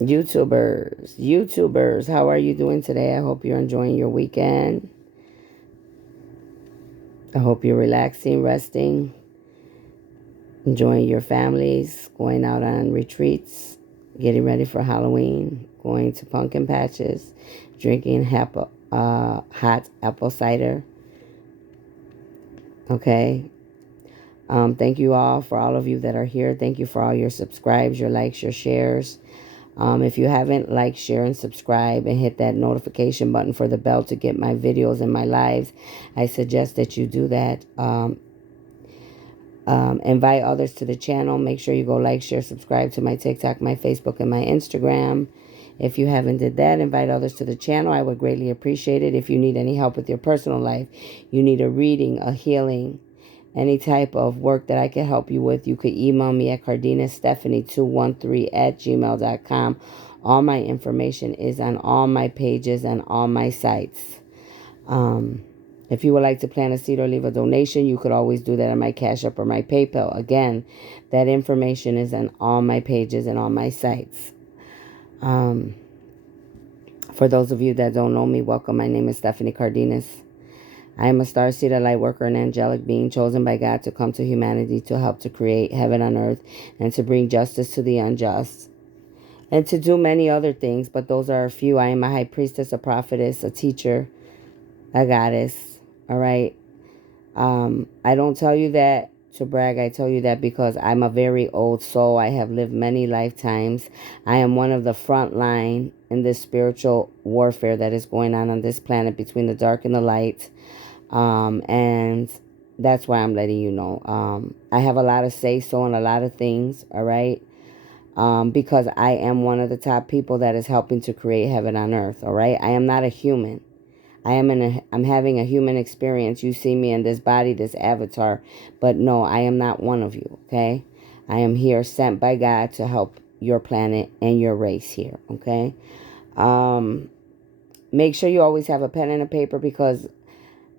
YouTubers, how are you doing today? I hope you're enjoying your weekend. I hope you're relaxing, resting, enjoying your families, going out on retreats, getting ready for Halloween, going to pumpkin patches, drinking hot apple cider. Okay. Thank you all of you that are here. Thank you for all your subscribes, your likes, your shares. If you haven't, like, share, and subscribe, and hit that notification button for the bell to get my videos and my lives, I suggest that you do that. Invite others to the channel. Make sure you go like, share, subscribe to my TikTok, my Facebook, and my Instagram. If you haven't did that, invite others to the channel. I would greatly appreciate it. If you need any help with your personal life, you need a reading, a healing, any type of work that I can help you with, you could email me at cardenasstephanie213@gmail.com. All my information is on all my pages and all my sites. Um, if you would like to plant a seed or leave a donation, you could always do that on my Cash App or my PayPal. Again, that information is on all my pages and all my sites. Um, for those of you that don't know me, welcome. My name is Stephanie Cardenas. I am a star-seeded light worker, an angelic being chosen by God to come to humanity to help to create heaven on earth and to bring justice to the unjust and to do many other things, but those are a few. I am a high priestess, a prophetess, a teacher, a goddess, all right? I don't tell you that to brag. I tell you that because I'm a very old soul. I have lived many lifetimes. I am one of the front line in this spiritual warfare that is going on this planet between the dark and the light. And that's why I'm letting you know. I have a lot of say-so in a lot of things, all right? Because I am one of the top people that is helping to create heaven on earth, all right? I am not a human. I'm having a human experience. You see me in this body, this avatar, but no, I am not one of you, okay? I am here sent by God to help your planet and your race here, okay? Make sure you always have a pen and a paper because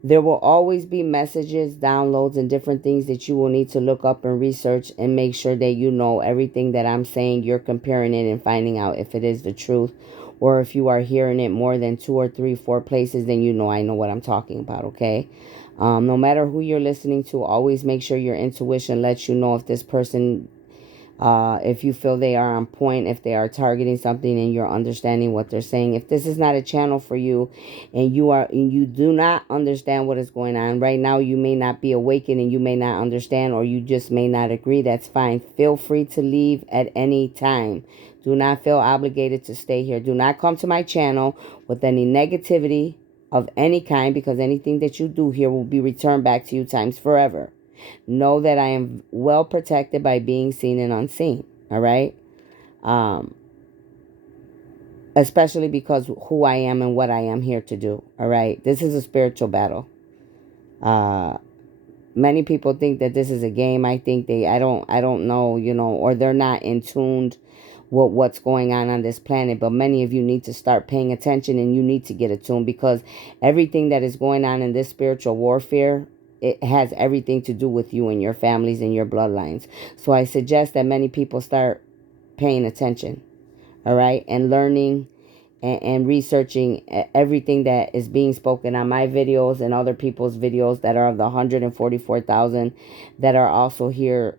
there will always be messages, downloads, and different things that you will need to look up and research and make sure that you know everything that I'm saying. You're comparing it and finding out if it is the truth, or if you are hearing it more than 2 or 3, 4 places, then you know I know what I'm talking about, okay? No matter who you're listening to, always make sure your intuition lets you know if this person, if you feel they are on point, if they are targeting something and you're understanding what they're saying. If this is not a channel for you and you do not understand what is going on right now, you may not be awakened and you may not understand, or you just may not agree. That's fine. Feel free to leave at any time. Do not feel obligated to stay here. Do not come to my channel with any negativity of any kind, because anything that you do here will be returned back to you times forever. Know that I am well protected by being seen and unseen. All right. Um, Especially because who I am and what I am here to do. All right. This is a spiritual battle. Uh, Many people think that this is a game. I don't know, or they're not in tuned with what's going on this planet. But many of you need to start paying attention and you need to get attuned, because everything that is going on in this spiritual warfare, it has everything to do with you and your families and your bloodlines. So I suggest that many people start paying attention, all right, and learning and researching everything that is being spoken on my videos and other people's videos that are of the 144,000 that are also here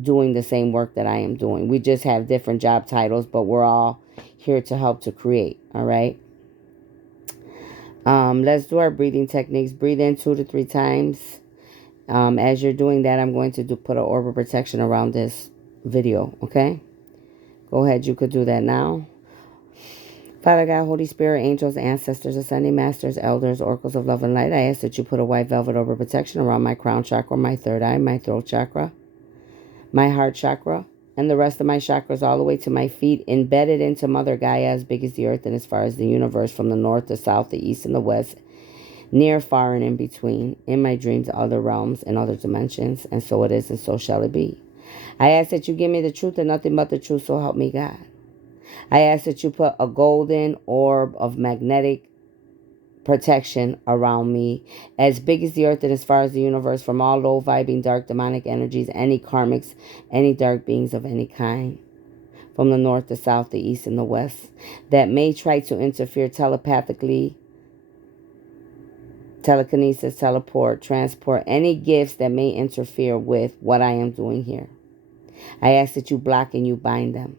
doing the same work that I am doing. We just have different job titles, but we're all here to help to create, all right? Let's do our breathing techniques. Breathe in 2 to 3 times. As you're doing that, I'm going to put an orb of protection around this video, okay? Go ahead, you could do that now. Father God, Holy Spirit, angels, ancestors, ascending masters, elders, oracles of love and light, I ask that you put a white velvet orb of protection around my crown chakra, my third eye, my throat chakra, my heart chakra, and the rest of my chakras all the way to my feet, embedded into Mother Gaia, as big as the earth and as far as the universe, from the north, the south, the east, and the west, near, far, and in between, in my dreams, other realms, and other dimensions, and so it is, and so shall it be. I ask that you give me the truth and nothing but the truth, so help me God. I ask that you put a golden orb of magnetic protection around me, as big as the earth and as far as the universe, from all low vibing dark demonic energies, any karmics, any dark beings of any kind, from the north, the south, the east, and the west that may try to interfere telepathically, telekinesis, teleport, transport, any gifts that may interfere with what I am doing here. I ask that you block and you bind them.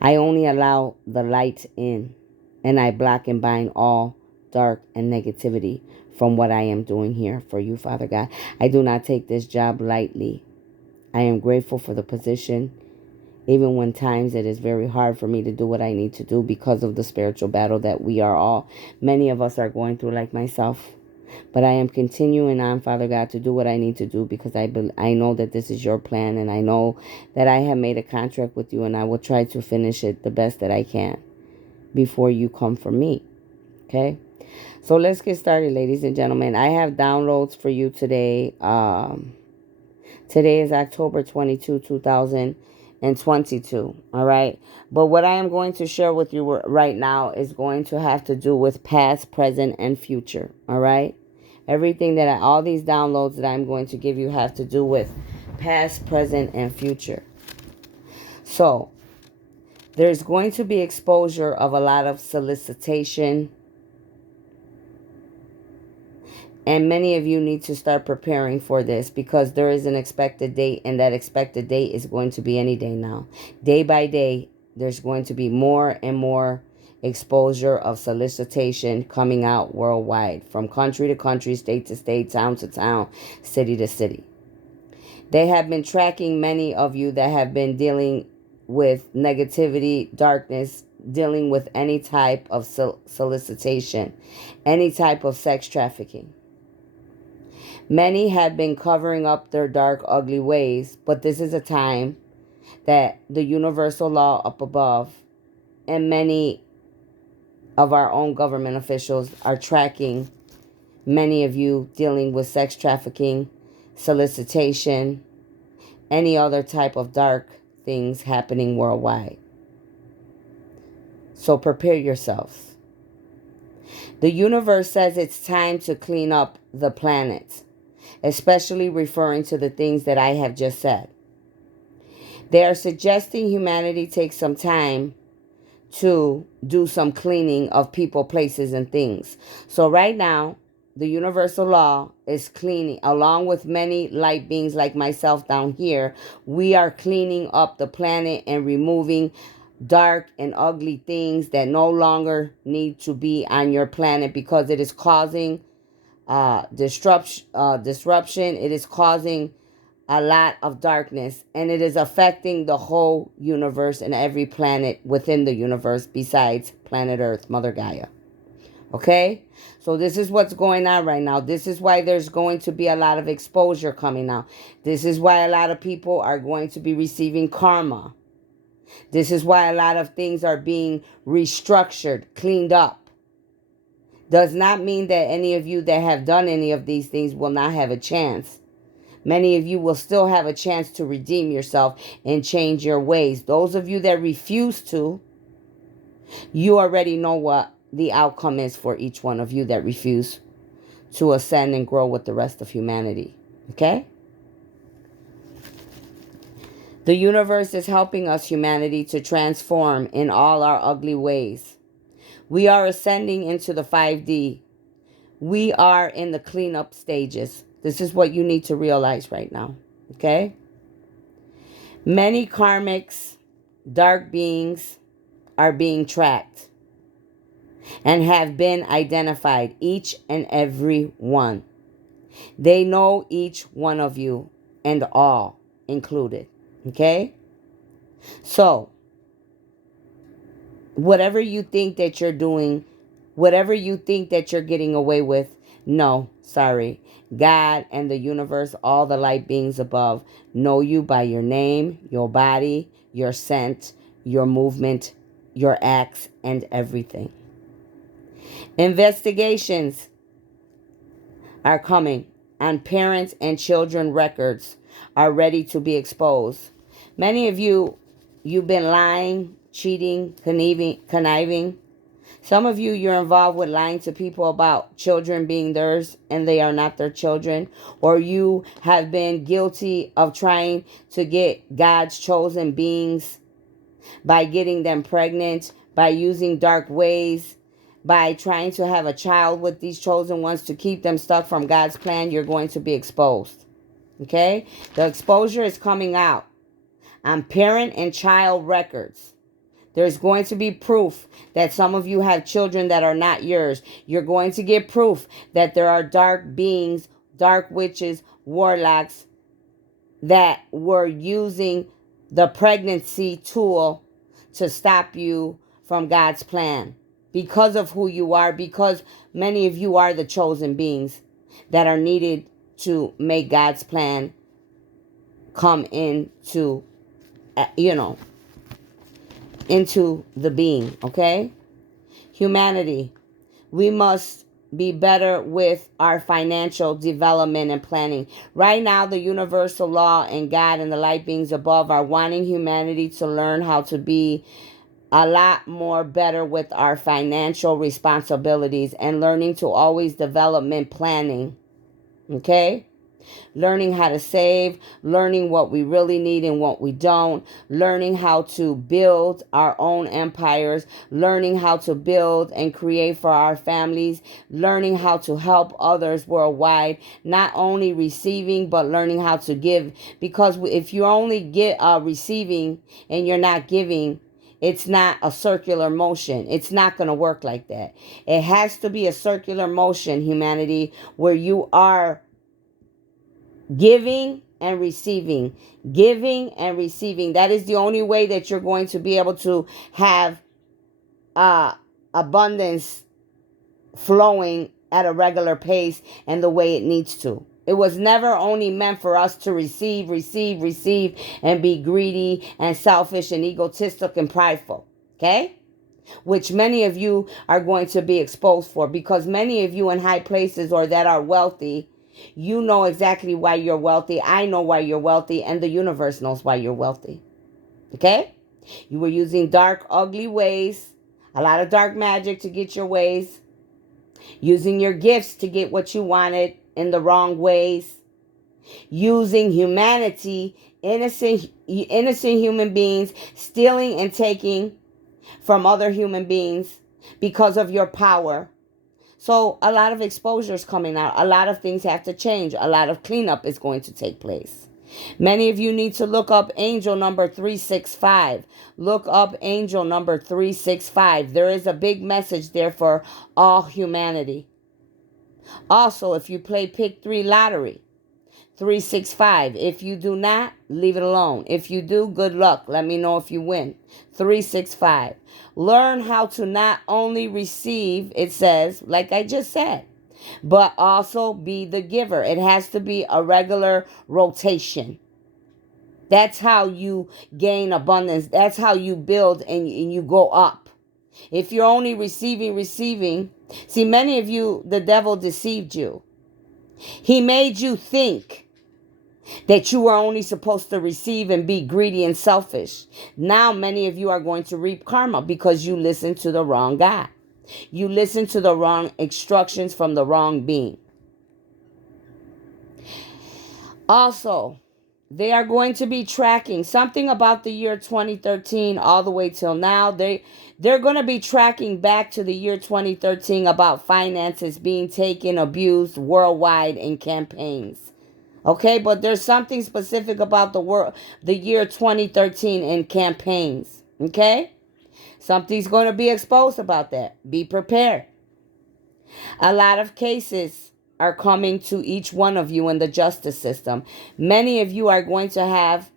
I only allow the light in, and I block and bind all dark and negativity from what I am doing here for you, Father God. I do not take this job lightly. I am grateful for the position, even when times it is very hard for me to do what I need to do because of the spiritual battle that many of us are going through, like myself. But I am continuing on, Father God, to do what I need to do because I know that this is your plan, and I know that I have made a contract with you, and I will try to finish it the best that I can before you come for me. Okay? So let's get started, ladies and gentlemen. I have downloads for you today. Today is October 22, 2022. All right? But what I am going to share with you right now is going to have to do with past, present, and future. All right? Everything all these downloads that I'm going to give you have to do with past, present, and future. So, there's going to be exposure of a lot of solicitation. And many of you need to start preparing for this because there is an expected date, and that expected date is going to be any day now. Day by day, there's going to be more and more exposure of solicitation coming out worldwide, from country to country, state to state, town to town, city to city. They have been tracking many of you that have been dealing with negativity, darkness, dealing with any type of solicitation, any type of sex trafficking. Many have been covering up their dark, ugly ways, but this is a time that the universal law up above and many of our own government officials are tracking many of you dealing with sex trafficking, solicitation, any other type of dark things happening worldwide. So prepare yourselves. The universe says it's time to clean up the planet, especially referring to the things that I have just said. They are suggesting humanity take some time to do some cleaning of people, places, and things. So right now, the universal law is cleaning, along with many light beings like myself down here. We are cleaning up the planet and removing dark and ugly things that no longer need to be on your planet because it is causing disruption. It is causing a lot of darkness, and it is affecting the whole universe and every planet within the universe besides planet Earth, Mother Gaia. Okay? So this is what's going on right now. This is why there's going to be a lot of exposure coming out. This is why a lot of people are going to be receiving karma. This is why a lot of things are being restructured, cleaned up. Does not mean that any of you that have done any of these things will not have a chance. Many of you will still have a chance to redeem yourself and change your ways. Those of you that refuse to, you already know what the outcome is for each one of you that refuse to ascend and grow with the rest of humanity. Okay? The universe is helping us, humanity, to transform in all our ugly ways. We are ascending into the 5D. We are in the cleanup stages. This is what you need to realize right now. Okay? Many karmics, dark beings are being tracked and have been identified, each and every one. They know each one of you and all included. Okay? So, whatever you think that you're doing, whatever you think that you're getting away with, no, sorry. God and the universe, all the light beings above, know you by your name, your body, your scent, your movement, your acts, and everything. Investigations are coming, and parents and children records are ready to be exposed. Many of you, you've been lying, cheating, conniving. Some of you, you're involved with lying to people about children being theirs and they are not their children. Or you have been guilty of trying to get God's chosen beings by getting them pregnant, by using dark ways, by trying to have a child with these chosen ones to keep them stuck from God's plan, you're going to be exposed. Okay? The exposure is coming out on parent and child records. There's going to be proof that some of you have children that are not yours. You're going to get proof that there are dark beings, dark witches, warlocks that were using the pregnancy tool to stop you from God's plan because of who you are, because many of you are the chosen beings that are needed to make God's plan come into, into the being, okay? Humanity, we must be better with our financial development and planning. Right now, the universal law and God and the light beings above are wanting humanity to learn how to be a lot more better with our financial responsibilities and learning to always development planning. Okay? Learning how to save, learning what we really need and what we don't, learning how to build our own empires, learning how to build and create for our families, learning how to help others worldwide, not only receiving but learning how to give, because if you only get receiving and you're not giving, it's not a circular motion. It's not going to work like that. It has to be a circular motion, humanity, where you are giving and receiving. Giving and receiving. That is the only way that you're going to be able to have abundance flowing at a regular pace and the way it needs to. It was never only meant for us to receive, and be greedy and selfish and egotistic and prideful. Okay? Which many of you are going to be exposed for, because many of you in high places or that are wealthy, you know exactly why you're wealthy. I know why you're wealthy, and the universe knows why you're wealthy. Okay? You were using dark, ugly ways, a lot of dark magic to get your ways, using your gifts to get what you wanted in the wrong ways, using humanity, innocent human beings, stealing and taking from other human beings because of your power. So a lot of exposure is coming out. A lot of things have to change. A lot of cleanup is going to take place. Many of you need to look up angel number 365. Look up angel number 365. There is a big message there for all humanity. Also, if you play Pick 3 lottery, 365. If you do not, leave it alone. If you do, good luck. Let me know if you win. 365. Learn how to not only receive, it says, like I just said, but also be the giver. It has to be a regular rotation. That's how you gain abundance. That's how you build and you go up. If you're only receiving, see, many of you, the devil deceived you. He made you think that you were only supposed to receive and be greedy and selfish. Now many of you are going to reap karma because you listened to the wrong guy. You listened to the wrong instructions from the wrong being. Also, they are going to be tracking something about the year 2013 all the way till now. They're going to be tracking back to the year 2013 about finances being taken, abused worldwide in campaigns. Okay, but there's something specific about the year 2013 in campaigns. Okay? Something's going to be exposed about that. Be prepared. A lot of cases are coming to each one of you in the justice system. Many of you are going to have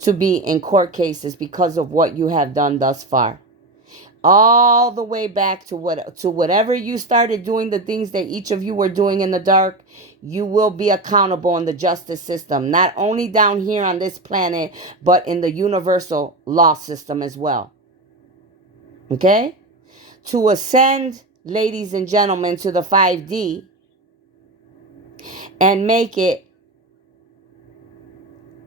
to be in court cases because of what you have done thus far. All the way back to whatever you started doing, the things that each of you were doing in the dark, you will be accountable in the justice system, not only down here on this planet, but in the universal law system as well. Okay? To ascend, ladies and gentlemen, to the 5D and make it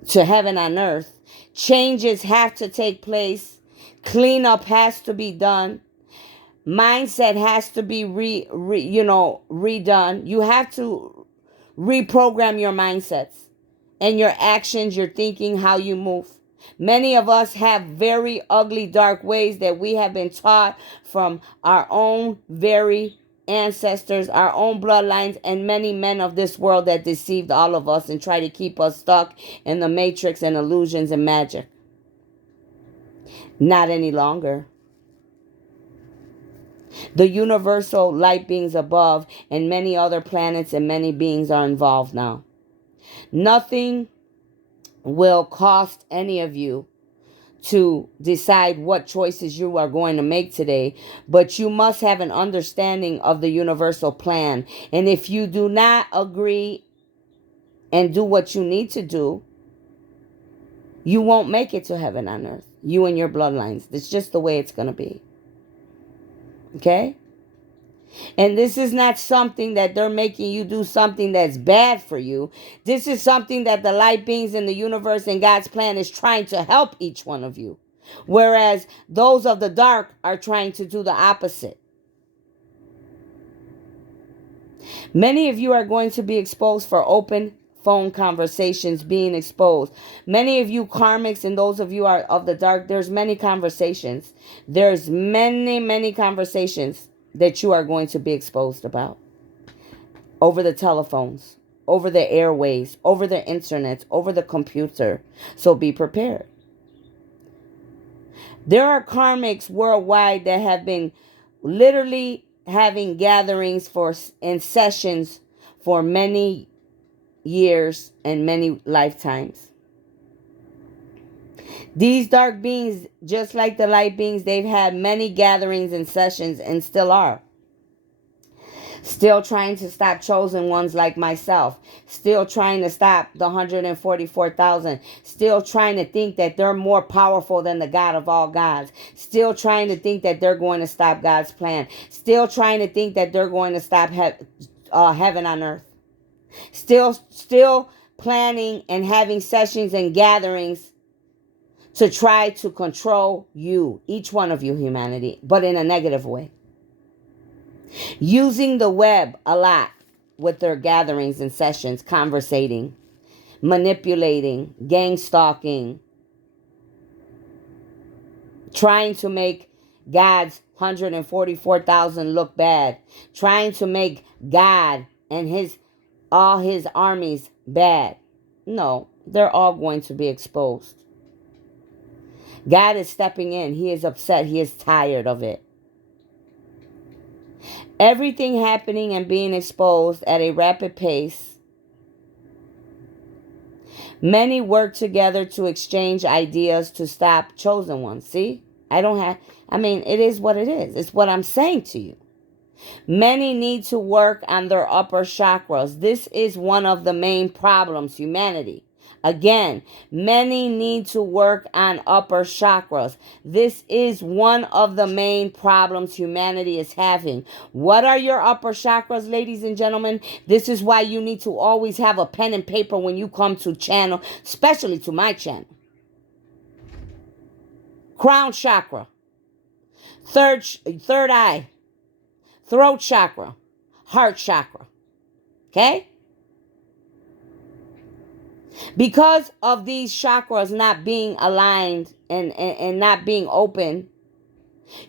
to heaven on earth, changes have to take place. Cleanup has to be done. Mindset has to be redone. You have to reprogram your mindsets and your actions, your thinking, how you move. Many of us have very ugly, dark ways that we have been taught from our own very ancestors, our own bloodlines, and many men of this world that deceived all of us and try to keep us stuck in the matrix and illusions and magic. Not any longer. The universal light beings above and many other planets and many beings are involved now. Nothing will cost any of you to decide what choices you are going to make today, but you must have an understanding of the universal plan. And if you do not agree and do what you need to do, you won't make it to heaven on earth. You and your bloodlines. It's just the way it's going to be. Okay? And this is not something that they're making you do something that's bad for you. This is something that the light beings in the universe and God's plan is trying to help each one of you. Whereas those of the dark are trying to do the opposite. Many of you are going to be exposed for open phone conversations being exposed. Many of you karmics and those of you are of the dark, there's many conversations. There's many conversations that you are going to be exposed about. Over the telephones, over the airways, over the internet, over the computer. So be prepared. There are karmics worldwide that have been literally having gatherings and sessions for many years and many lifetimes. These dark beings, just like the light beings, they've had many gatherings and sessions and still are. Still trying to stop chosen ones like myself. Still trying to stop the 144,000. Still trying to think that they're more powerful than the God of all gods. Still trying to think that they're going to stop God's plan. Still trying to think that they're going to stop heaven on earth. Still planning and having sessions and gatherings to try to control you, each one of you, humanity, but in a negative way. Using the web a lot with their gatherings and sessions, conversating, manipulating, gang stalking, trying to make God's 144,000 look bad, trying to make God and all his armies bad. No, they're all going to be exposed. God is stepping in. He is upset. He is tired of it. Everything happening and being exposed at a rapid pace. Many work together to exchange ideas to stop chosen ones. See? It is what it is. It's what I'm saying to you. Many need to work on their upper chakras. This is one of the main problems, humanity. Again, many need to work on upper chakras. This is one of the main problems humanity is having. What are your upper chakras, ladies and gentlemen? This is why you need to always have a pen and paper when you come to channel, especially to my channel. Crown chakra, third eye, throat chakra, heart chakra. Okay? Because of these chakras not being aligned and not being open,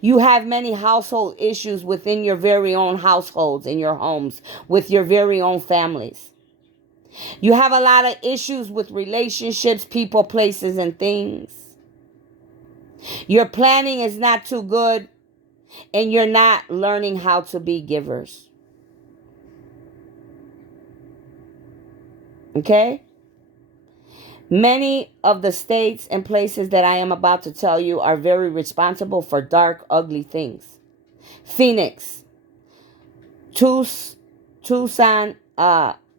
you have many household issues within your very own households, in your homes, with your very own families. You have a lot of issues with relationships, people, places, and things. Your planning is not too good, and you're not learning how to be givers. Okay? Many of the states and places that I am about to tell you are very responsible for dark, ugly things. Phoenix, Tucson,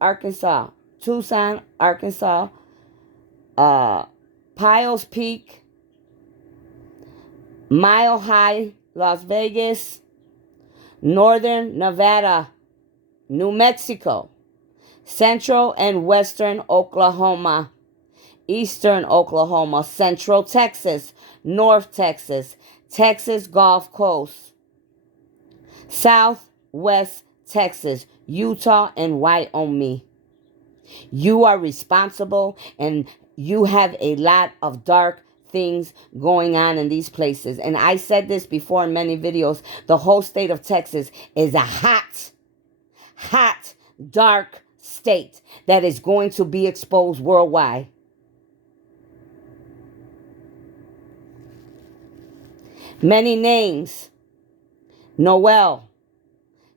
Arkansas, Piles Peak, Mile High, Las Vegas, Northern Nevada, New Mexico, Central and Western Oklahoma, Eastern Oklahoma, Central Texas, North Texas, Texas Gulf Coast, Southwest Texas, Utah, and Wyoming. You are responsible, and you have a lot of dark things going on in these places. And I said this before in many videos. The whole state of Texas is a hot, dark state that is going to be exposed worldwide. Many names: Noel,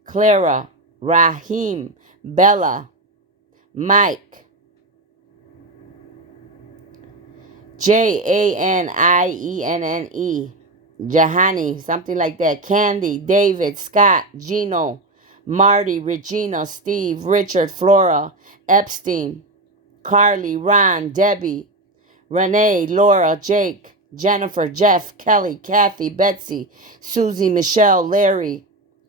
Clara, Rahim, Bella, Mike, Janienne, Jahani, something like that, Candy, David, Scott, Gino, Marty, Regina, Steve, Richard, Flora, Epstein, Carly, Ron, Debbie, Renee, Laura, Jake, Jennifer, Jeff, Kelly, Kathy, Betsy, Susie, Michelle, Larry,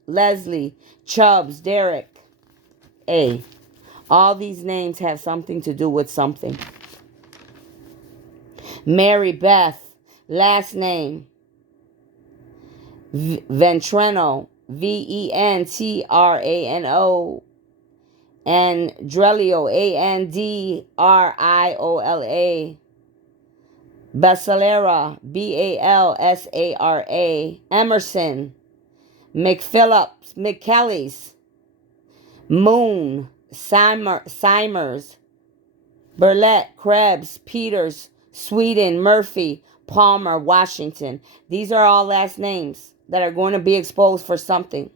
Leslie, Chubbs, Derek. A. All these names have something to do with something. Mary Beth, last name Ventrano, Ventrano, and Andrelio, Andriola, Basalera, Balsara, Emerson, McPhillips, McKellies, Moon, Simers, Burlett, Krebs, Peters, Sweden, Murphy, Palmer, Washington. These are all last names that are going to be exposed for something.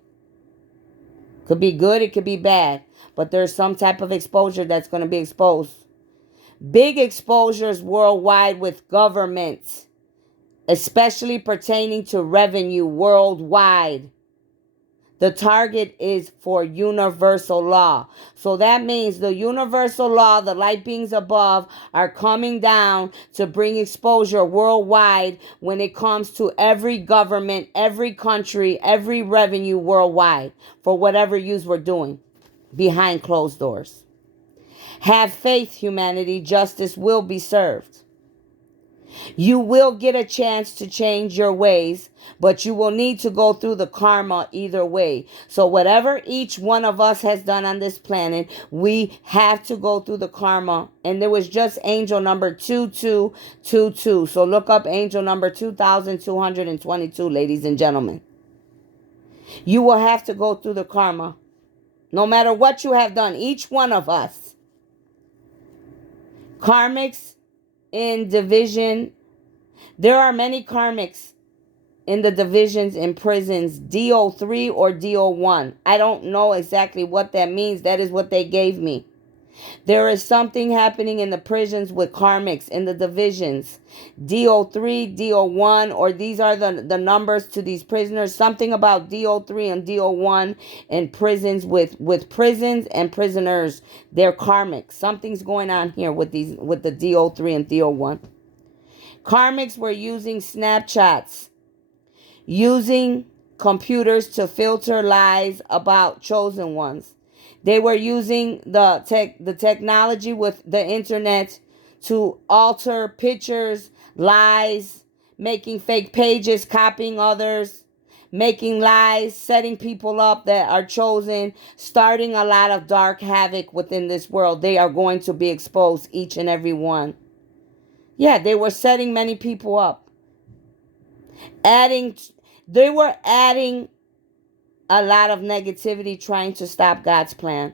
Could be good, it could be bad, but there's some type of exposure that's going to be exposed. Big exposures worldwide with governments, especially pertaining to revenue worldwide. The target is for universal law. So that means the universal law, the light beings above, are coming down to bring exposure worldwide when it comes to every government, every country, every revenue worldwide for whatever use we're doing behind closed doors. Have faith, humanity. Justice will be served. You will get a chance to change your ways, but you will need to go through the karma either way. So whatever each one of us has done on this planet, we have to go through the karma. And there was just angel number 2222. So look up angel number 2222, ladies and gentlemen. You will have to go through the karma. No matter what you have done, each one of us. Karmics in division. There are many karmics in the divisions in prisons, DO3 or DO1. I don't know exactly what that means. That is what they gave me. There is something happening in the prisons with karmics in the divisions, DO3, DO1, or these are the numbers to these prisoners. Something about DO3 and DO1 in prisons with prisons and prisoners. They're karmic. Something's going on here with the DO3 and DO1. Karmics were using Snapchats, using computers to filter lies about chosen ones. They were using the technology with the internet to alter pictures, lies, making fake pages, copying others, making lies, setting people up that are chosen, starting a lot of dark havoc within this world. They are going to be exposed, each and every one. Yeah, they were setting many people up. They were adding a lot of negativity trying to stop God's plan.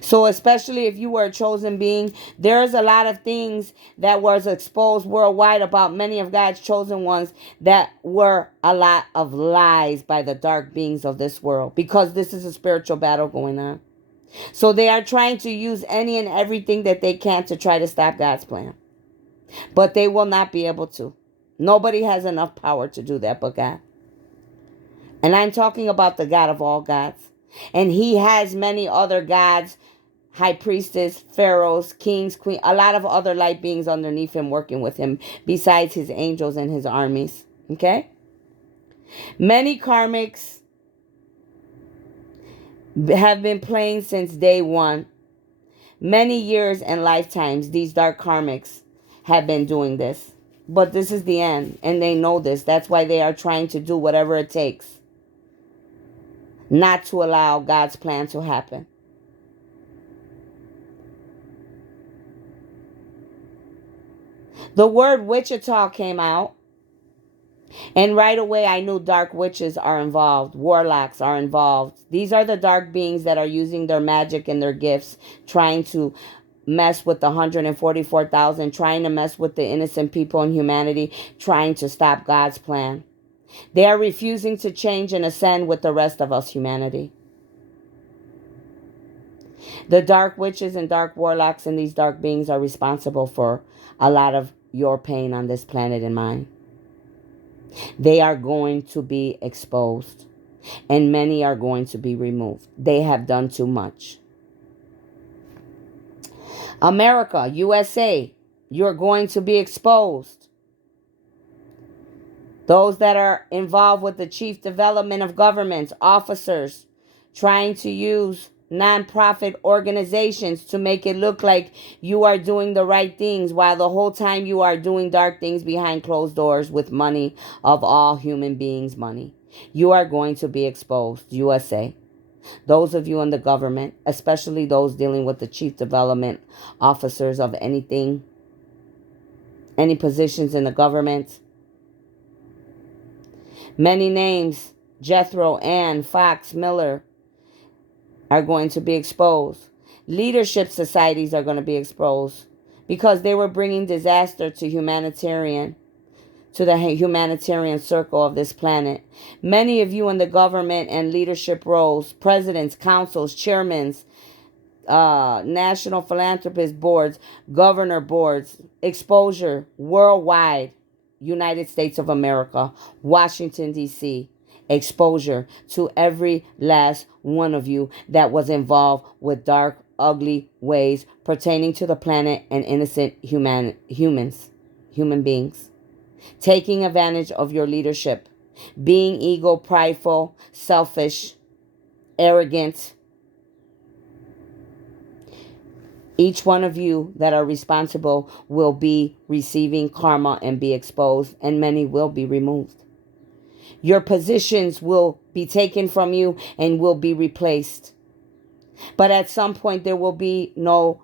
So especially if you were a chosen being, there's a lot of things that was exposed worldwide about many of God's chosen ones that were a lot of lies by the dark beings of this world, because this is a spiritual battle going on. So they are trying to use any and everything that they can to try to stop God's plan. But they will not be able to. Nobody has enough power to do that but God. And I'm talking about the God of all gods. And he has many other gods, high priestess, pharaohs, kings, queens, a lot of other light beings underneath him working with him besides his angels and his armies. Okay? Many karmics have been playing since day one. Many years and lifetimes, these dark karmics have been doing this. But this is the end, and they know this. That's why they are trying to do whatever it takes not to allow God's plan to happen. The word Wichita came out, and right away I knew dark witches are involved, warlocks are involved. These are the dark beings that are using their magic and their gifts, trying to mess with the 144,000, trying to mess with the innocent people in humanity, trying to stop God's plan. They are refusing to change and ascend with the rest of us, humanity. The dark witches and dark warlocks and these dark beings are responsible for a lot of your pain on this planet and mine. They are going to be exposed, and many are going to be removed. They have done too much. America, USA, you're going to be exposed. Those that are involved with the chief development of governments, officers, trying to use nonprofit organizations to make it look like you are doing the right things while the whole time you are doing dark things behind closed doors with money of all human beings' money. You are going to be exposed, USA. Those of you in the government, especially those dealing with the chief development officers of anything, any positions in the government. Many names, Jethro, Ann, Fox, Miller, are going to be exposed. Leadership societies are going to be exposed because they were bringing disaster to the humanitarian circle of this planet. Many of you in the government and leadership roles, presidents, councils, chairmen, national philanthropist boards, governor boards, exposure worldwide, United States of America, Washington, D.C., exposure to every last one of you that was involved with dark, ugly ways pertaining to the planet and innocent human beings. Taking advantage of your leadership, being ego, prideful, selfish, arrogant. Each one of you that are responsible will be receiving karma and be exposed, and many will be removed. Your positions will be taken from you and will be replaced. But at some point, there will be no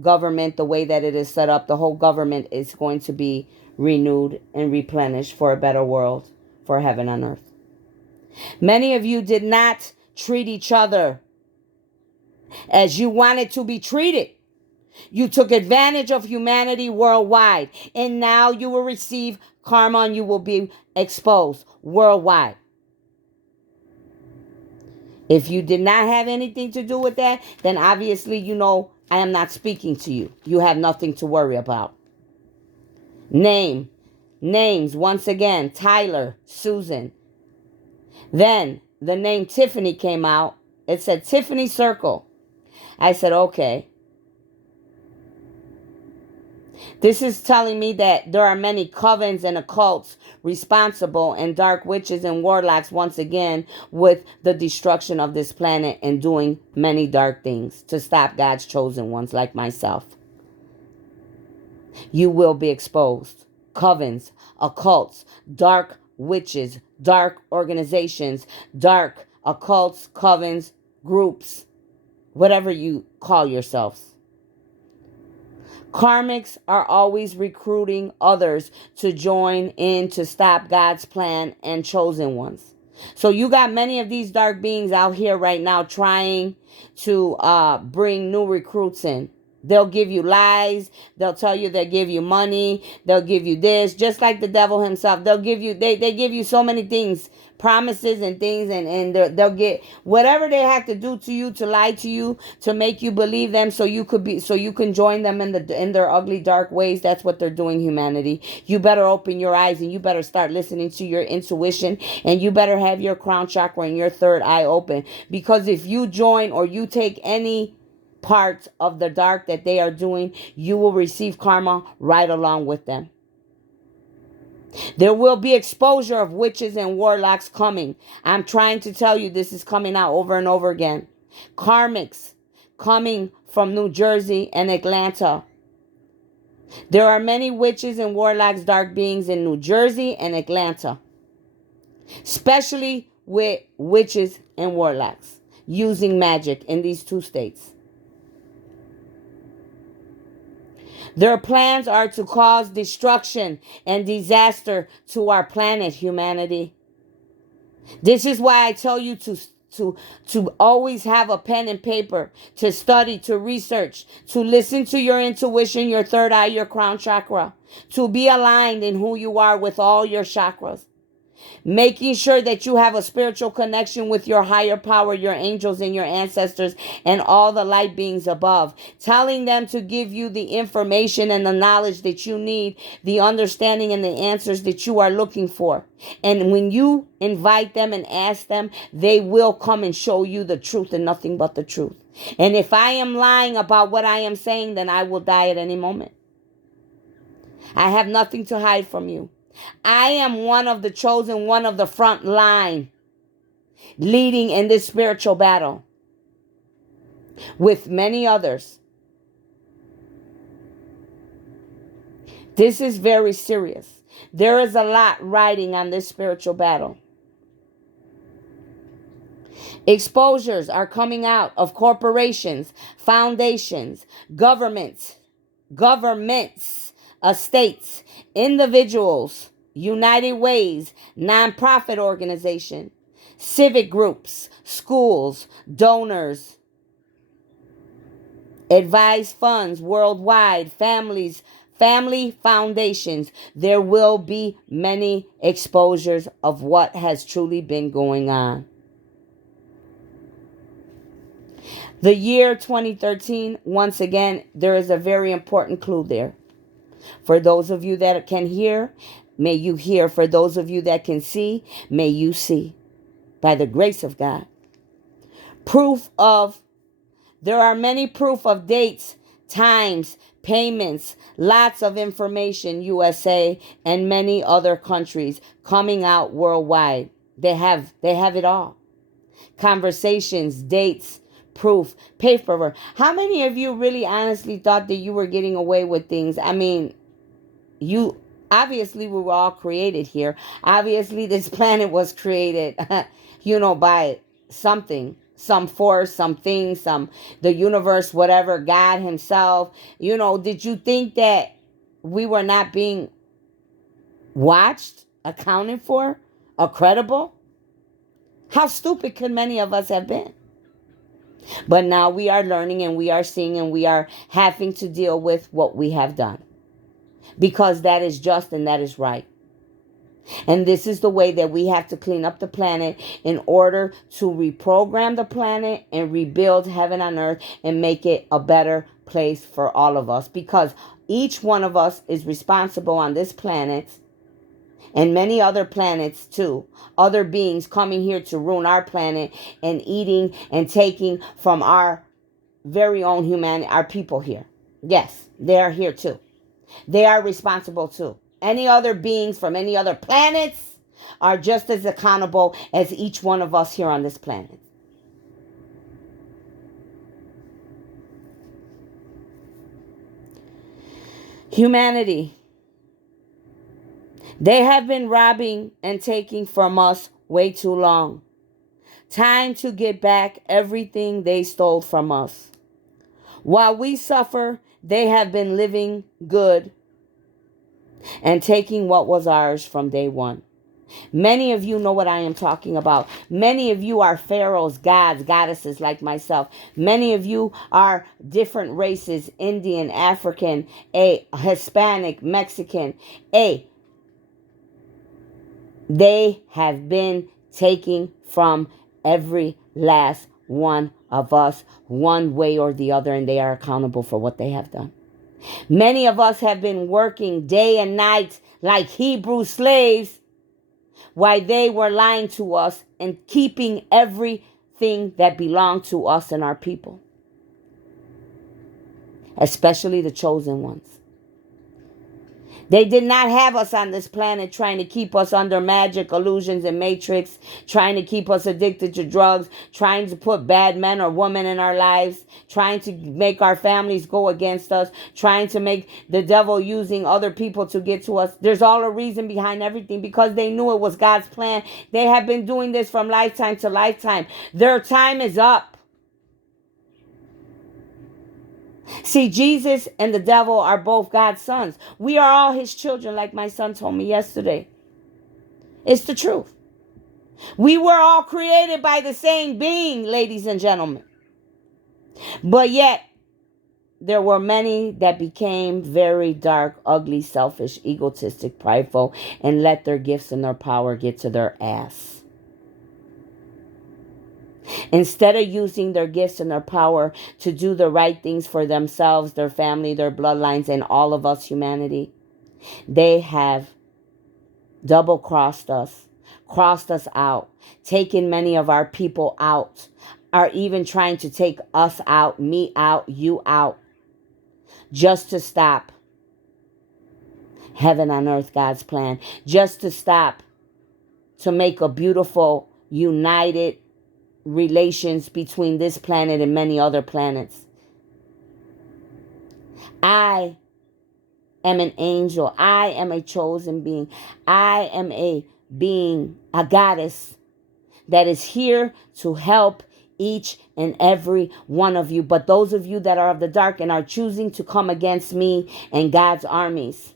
government the way that it is set up. The whole government is going to be renewed and replenished for a better world, for heaven on earth. Many of you did not treat each other as you wanted to be treated. You took advantage of humanity worldwide, and now you will receive karma and you will be exposed worldwide. If you did not have anything to do with that, then obviously you know I am not speaking to you. You have nothing to worry about. Names, once again, Tyler, Susan. Then the name Tiffany came out. It said Tiffany Circle. I said, okay. This is telling me that there are many covens and occults responsible and dark witches and warlocks once again with the destruction of this planet and doing many dark things to stop God's chosen ones like myself. You will be exposed. Covens, occults, dark witches, dark organizations, dark occults, covens, groups, whatever you call yourselves. Karmics are always recruiting others to join in to stop God's plan and chosen ones. So you got many of these dark beings out here right now trying to bring new recruits in. They'll give you lies. They'll tell you they'll give you money. They'll give you this, just like the devil himself. They'll give you, they give you so many things, promises and things, and they'll get whatever they have to do to you, to lie to you, to make you believe them, so you can join them in their ugly dark ways. That's what they're doing, humanity. You better open your eyes and you better start listening to your intuition, and you better have your crown chakra and your third eye open, because if you join or you take any part of the dark that they are doing, you will receive karma right along with them. There will be exposure of witches and warlocks coming. I'm trying to tell you, this is coming out over and over again. Karmics coming from New Jersey and Atlanta. There are many witches and warlocks, dark beings in New Jersey and Atlanta, especially with witches and warlocks using magic in these two states. Their plans are to cause destruction and disaster to our planet, humanity. This is why I tell you to to always have a pen and paper, to study, to research, to listen to your intuition, your third eye, your crown chakra, to be aligned in who you are with all your chakras. Making sure that you have a spiritual connection with your higher power, your angels and your ancestors and all the light beings above. Telling them to give you the information and the knowledge that you need, the understanding and the answers that you are looking for. And when you invite them and ask them, they will come and show you the truth and nothing but the truth. And if I am lying about what I am saying, then I will die at any moment. I have nothing to hide from you. I am one of the chosen, one of the front line, leading in this spiritual battle with many others. This is very serious. There is a lot riding on this spiritual battle. Exposures are coming out of corporations, foundations, governments, estates, individuals, United Ways, nonprofit organization, civic groups, schools, donors, advised funds worldwide, families, family foundations. There will be many exposures of what has truly been going on. The year 2013, once again, there is a very important clue there. For those of you that can hear, may you hear. For those of you that can see, may you see. By the grace of God. There are many proof of dates, times, payments, lots of information, USA and many other countries coming out worldwide. They have it all. Conversations, dates, proof, paperwork. How many of you really honestly thought that you were getting away with things? I mean, you obviously we were all created here. Obviously this planet was created, by something, some force, something, the universe, whatever, God himself. Did you think that we were not being watched, accounted for, or credible? How stupid could many of us have been? But now we are learning and we are seeing and we are having to deal with what we have done. Because that is just and that is right. And this is the way that we have to clean up the planet in order to reprogram the planet and rebuild heaven on earth and make it a better place for all of us. Because each one of us is responsible on this planet and many other planets too. Other beings coming here to ruin our planet and eating and taking from our very own humanity, our people here. Yes, they are here too. They are responsible too. Any other beings from any other planets are just as accountable as each one of us here on this planet. Humanity. They have been robbing and taking from us way too long. Time to get back everything they stole from us. While we suffer, they have been living good and taking what was ours from day one. Many of you know what I am talking about. Many of you are pharaohs, gods, goddesses like myself. Many of you are different races, Indian, African, Hispanic, Mexican. They have been taking from every last one of us one way or the other, and they are accountable for what they have done. Many of us have been working day and night like Hebrew slaves while they were lying to us and keeping everything that belonged to us and our people, especially the chosen ones. They did not have us on this planet trying to keep us under magic, illusions, and matrix, trying to keep us addicted to drugs, trying to put bad men or women in our lives, trying to make our families go against us, trying to make the devil using other people to get to us. There's all a reason behind everything because they knew it was God's plan. They have been doing this from lifetime to lifetime. Their time is up. See, Jesus and the devil are both God's sons. We are all his children, like my son told me yesterday. It's the truth. We were all created by the same being, ladies and gentlemen. But yet, there were many that became very dark, ugly, selfish, egotistic, prideful, and let their gifts and their power get to their ass. Instead of using their gifts and their power to do the right things for themselves, their family, their bloodlines, and all of us humanity, they have double crossed us out, taken many of our people out, are even trying to take us out, me out, you out, just to stop heaven on earth, God's plan, just to stop, to make a beautiful, united relations between this planet and many other planets. I am an angel. I am a chosen being. I am a being, a goddess that is here to help each and every one of you. But those of you that are of the dark and are choosing to come against me and God's armies,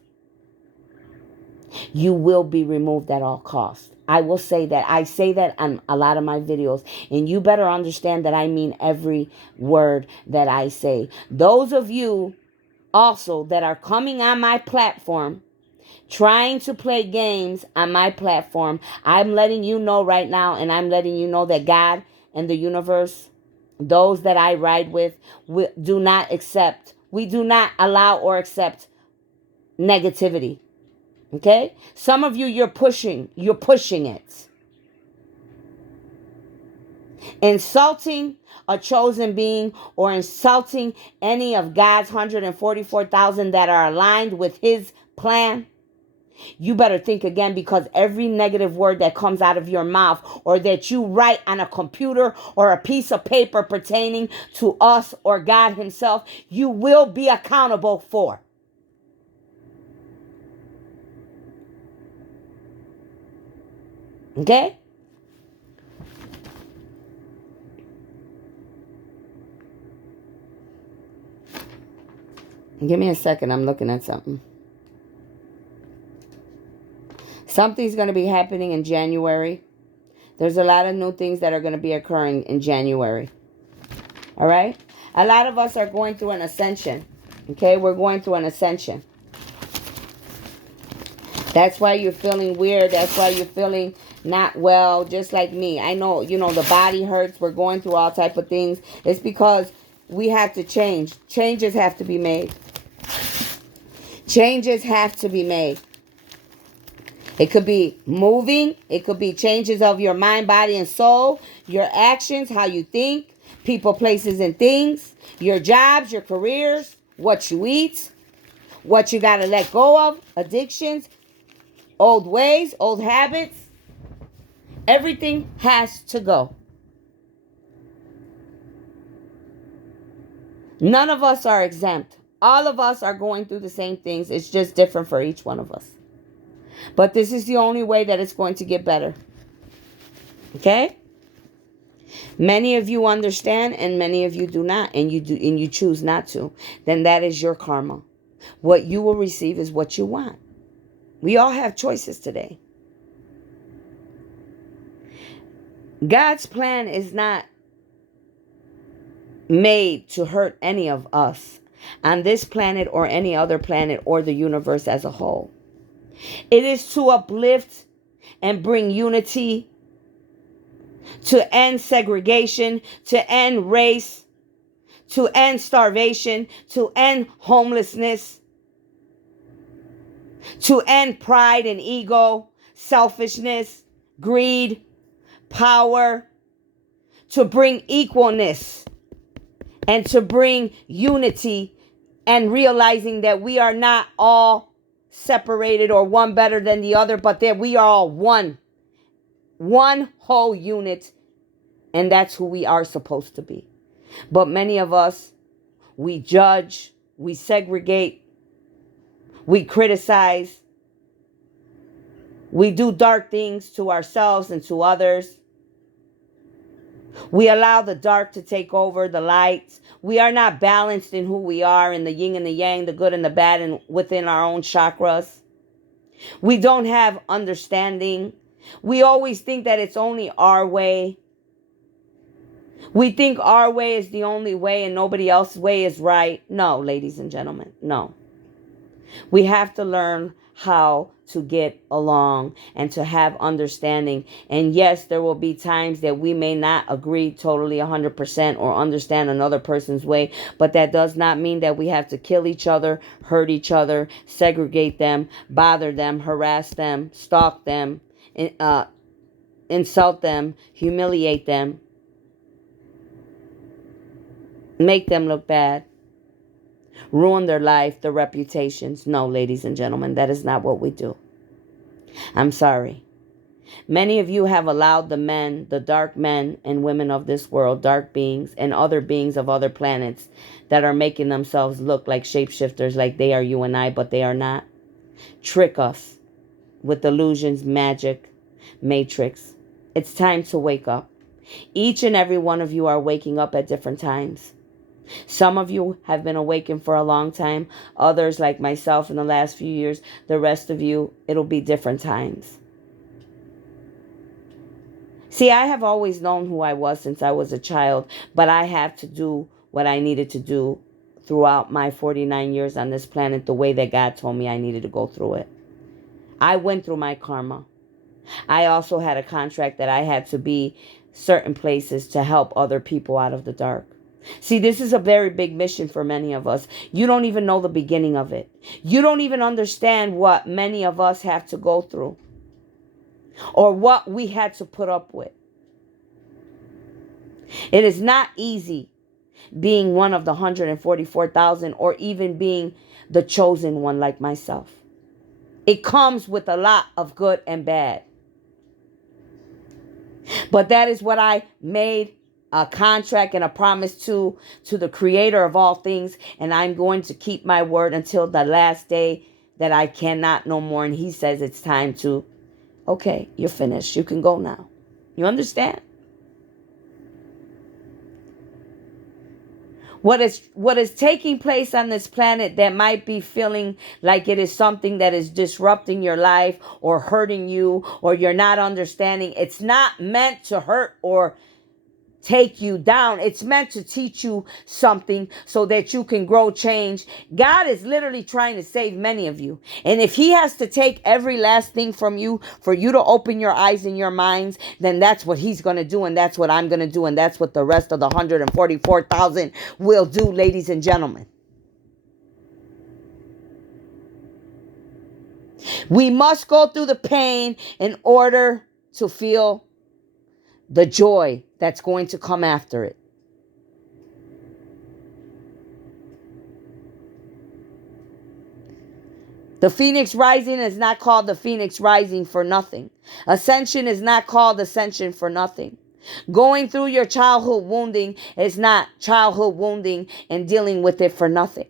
you will be removed at all costs. I will say that. I say that on a lot of my videos. And you better understand that I mean every word that I say. Those of you also that are coming on my platform, trying to play games on my platform, I'm letting you know right now, and I'm letting you know that God and the universe, those that I ride with, we do not allow or accept negativity. Okay? Some of you, you're pushing it. Insulting a chosen being or insulting any of God's 144,000 that are aligned with his plan, you better think again, because every negative word that comes out of your mouth or that you write on a computer or a piece of paper pertaining to us or God himself, you will be accountable for. Okay? Give me a second. I'm looking at something. Something's going to be happening in January. There's a lot of new things that are going to be occurring in January. All right? A lot of us are going through an ascension. Okay? We're going through an ascension. That's why you're feeling weird. That's why you're feeling not well, just like me. I know, the body hurts. We're going through all type of things. It's because we have to change. Changes have to be made. Changes have to be made. It could be moving. It could be changes of your mind, body, and soul. Your actions, how you think, people, places, and things. Your jobs, your careers, what you eat, what you got to let go of, addictions, old ways, old habits. Everything has to go. None of us are exempt. All of us are going through the same things. It's just different for each one of us. But this is the only way that it's going to get better. Okay? Many of you understand and many of you do not, and you choose not to. Then that is your karma. What you will receive is what you want. We all have choices today. God's plan is not made to hurt any of us on this planet or any other planet or the universe as a whole. It is to uplift and bring unity, to end segregation, to end race, to end starvation, to end homelessness, to end pride and ego, selfishness, greed, power, to bring equalness, and to bring unity, and realizing that we are not all separated or one better than the other, but that we are all one whole unit, and that's who we are supposed to be. But many of us, we judge, we segregate, we criticize, we do dark things to ourselves and to others. We allow the dark to take over the lights. We are not balanced in who we are, in the yin and the yang, the good and the bad, and within our own chakras. We don't have understanding. We always think that it's only our way. We think our way is the only way and nobody else's way is right. No, ladies and gentlemen, no. We have to learn how to get along and to have understanding. And yes, there will be times that we may not agree totally 100% or understand another person's way, but that does not mean that we have to kill each other, hurt each other, segregate them, bother them, harass them, stalk them, insult them, humiliate them, make them look bad, ruin their life, their reputations. No, ladies and gentlemen, that is not what we do. I'm sorry. Many of you have allowed the men, the dark men and women of this world, dark beings and other beings of other planets that are making themselves look like shapeshifters, like they are you and I, but they are not. Trick us with illusions, magic, matrix. It's time to wake up. Each and every one of you are waking up at different times. Some of you have been awakened for a long time. Others, like myself, in the last few years. The rest of you, it'll be different times. See, I have always known who I was since I was a child, but I have to do what I needed to do throughout my 49 years on this planet the way that God told me I needed to go through it. I went through my karma. I also had a contract that I had to be certain places to help other people out of the dark. See, this is a very big mission for many of us. You don't even know the beginning of it. You don't even understand what many of us have to go through or what we had to put up with. It is not easy being one of the 144,000 or even being the chosen one like myself. It comes with a lot of good and bad. But that is what I made a contract and a promise to the creator of all things. And I'm going to keep my word until the last day that I cannot no more. And he says it's time to, okay, you're finished. You can go now. You understand? What is taking place on this planet that might be feeling like it is something that is disrupting your life or hurting you or you're not understanding. It's not meant to hurt or take you down. It's meant to teach you something so that you can grow, change. God is literally trying to save many of you. And if he has to take every last thing from you for you to open your eyes and your minds, then that's what he's going to do. And that's what I'm going to do. And that's what the rest of the 144,000 will do, ladies and gentlemen. We must go through the pain in order to feel the joy that's going to come after it. The Phoenix Rising is not called the Phoenix Rising for nothing. Ascension is not called Ascension for nothing. Going through your childhood wounding is not childhood wounding and dealing with it for nothing.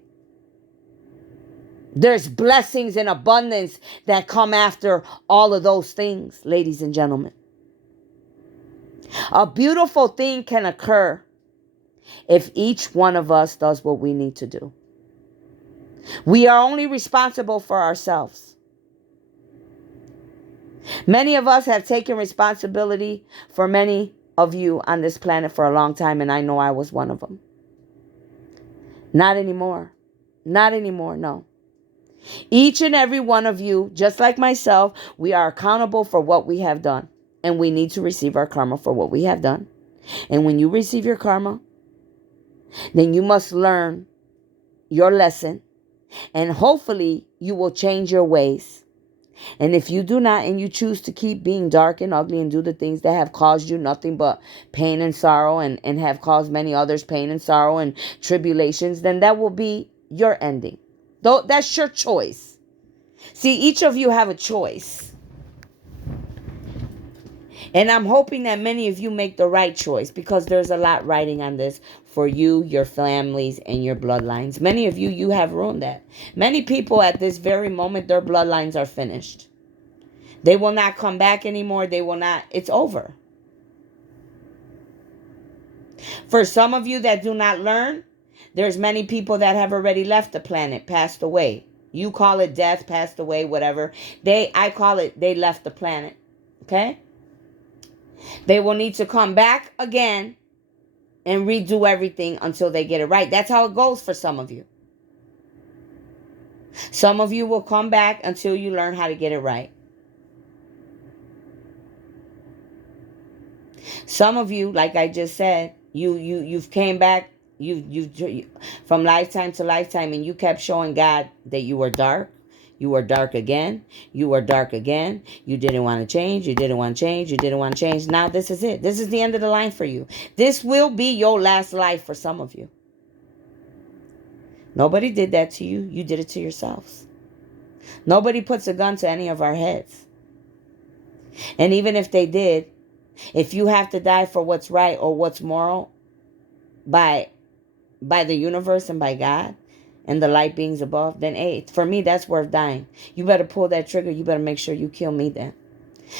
There's blessings and abundance that come after all of those things, ladies and gentlemen. A beautiful thing can occur if each one of us does what we need to do. We are only responsible for ourselves. Many of us have taken responsibility for many of you on this planet for a long time, and I know I was one of them. Not anymore. Not anymore, no. Each and every one of you, just like myself, we are accountable for what we have done. And we need to receive our karma for what we have done. And when you receive your karma, then you must learn your lesson. And hopefully you will change your ways. And if you do not, and you choose to keep being dark and ugly and do the things that have caused you nothing but pain and sorrow and have caused many others pain and sorrow and tribulations, then that will be your ending. Though that's your choice. See, each of you have a choice. And I'm hoping that many of you make the right choice because there's a lot riding on this for you, your families, and your bloodlines. Many of you, you have ruined that. Many people at this very moment, their bloodlines are finished. They will not come back anymore. They will not. It's over. For some of you that do not learn, there's many people that have already left the planet, passed away. You call it death, passed away, whatever. I call it they left the planet. Okay? They will need to come back again and redo everything until they get it right. That's how it goes for some of you. Some of you will come back until you learn how to get it right. Some of you, like I just said, you've came back, you from lifetime to lifetime, and you kept showing God that you were dark. You were dark again. You were dark again. You didn't want to change. You didn't want to change. You didn't want to change. Now this is it. This is the end of the line for you. This will be your last life for some of you. Nobody did that to you. You did it to yourselves. Nobody puts a gun to any of our heads. And even if they did, if you have to die for what's right or what's moral by the universe and by God and the light beings above, then hey, for me, that's worth dying. You better pull that trigger. You better make sure you kill me then.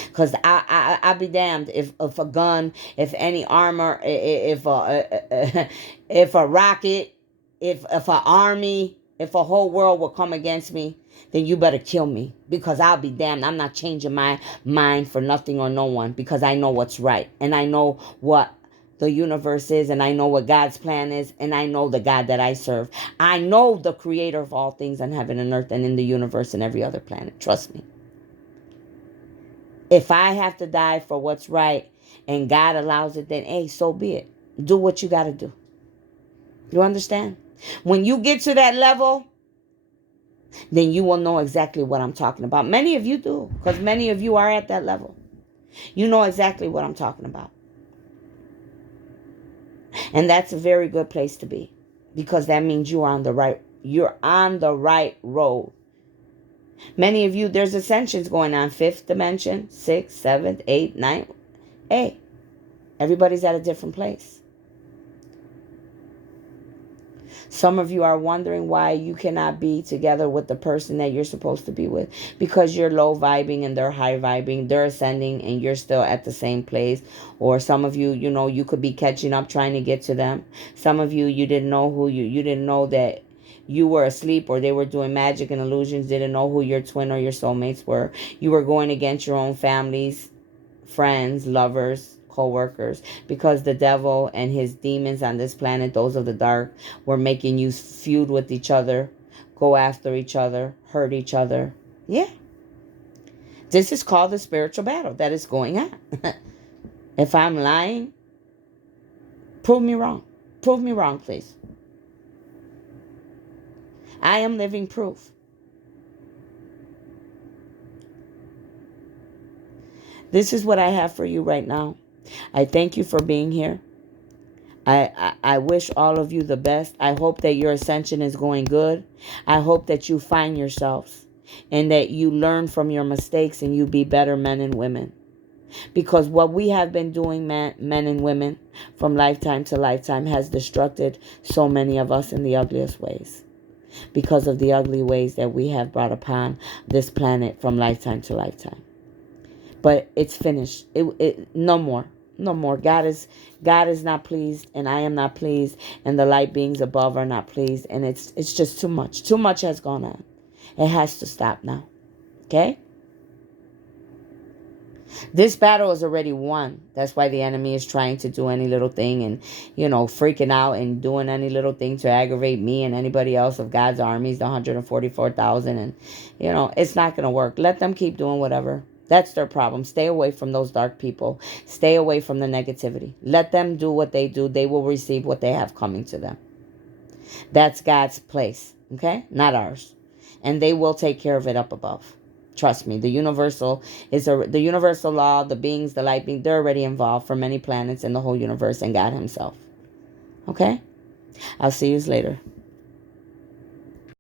Because I'll be damned if a gun, if any armor, if a rocket, if an army, if a whole world will come against me, then you better kill me. Because I'll be damned. I'm not changing my mind for nothing or no one. Because I know what's right. And I know what the universe is. And I know what God's plan is. And I know the God that I serve. I know the creator of all things on heaven and earth and in the universe and every other planet. Trust me. If I have to die for what's right and God allows it, then hey, so be it. Do what you got to do. You understand? When you get to that level, then you will know exactly what I'm talking about. Many of you do, because many of you are at that level. You know exactly what I'm talking about. And that's a very good place to be, because that means you're on the right road. Many of you, there's ascensions going on, 5th dimension, 6th, 7th, 8th, 9th. Hey, everybody's at a different place. Some of you are wondering why you cannot be together with the person that you're supposed to be with, because you're low vibing and they're high vibing. They're ascending and you're still at the same place. Or some of you, you could be catching up trying to get to them. Some of you, you didn't know you didn't know that you were asleep, or they were doing magic and illusions, didn't know who your twin or your soulmates were. You were going against your own families, friends, lovers, co-workers, because the devil and his demons on this planet, those of the dark, were making you feud with each other, go after each other, hurt each other. Yeah. This is called the spiritual battle that is going on. If I'm lying, prove me wrong. Prove me wrong, please. I am living proof. This is what I have for you right now. I thank you for being here. I wish all of you the best. I hope that your ascension is going good. I hope that you find yourselves and that you learn from your mistakes and you be better men and women. Because what we have been doing, men and women, from lifetime to lifetime, has destructed so many of us in the ugliest ways. Because of the ugly ways that we have brought upon this planet from lifetime to lifetime. But it's finished. No more. No more. God is not pleased, and I am not pleased, and the light beings above are not pleased, and it's just too much. Too much has gone on. It has to stop now. Okay? This battle is already won. That's why the enemy is trying to do any little thing and, freaking out and doing any little thing to aggravate me and anybody else of God's armies, the 144,000. And, it's not going to work. Let them keep doing whatever. That's their problem. Stay away from those dark people. Stay away from the negativity. Let them do what they do. They will receive what they have coming to them. That's God's place, okay? Not ours. And they will take care of it up above. Trust me. The universal law, the beings, the light being, they're already involved for many planets in the whole universe and God himself. Okay? I'll see you later.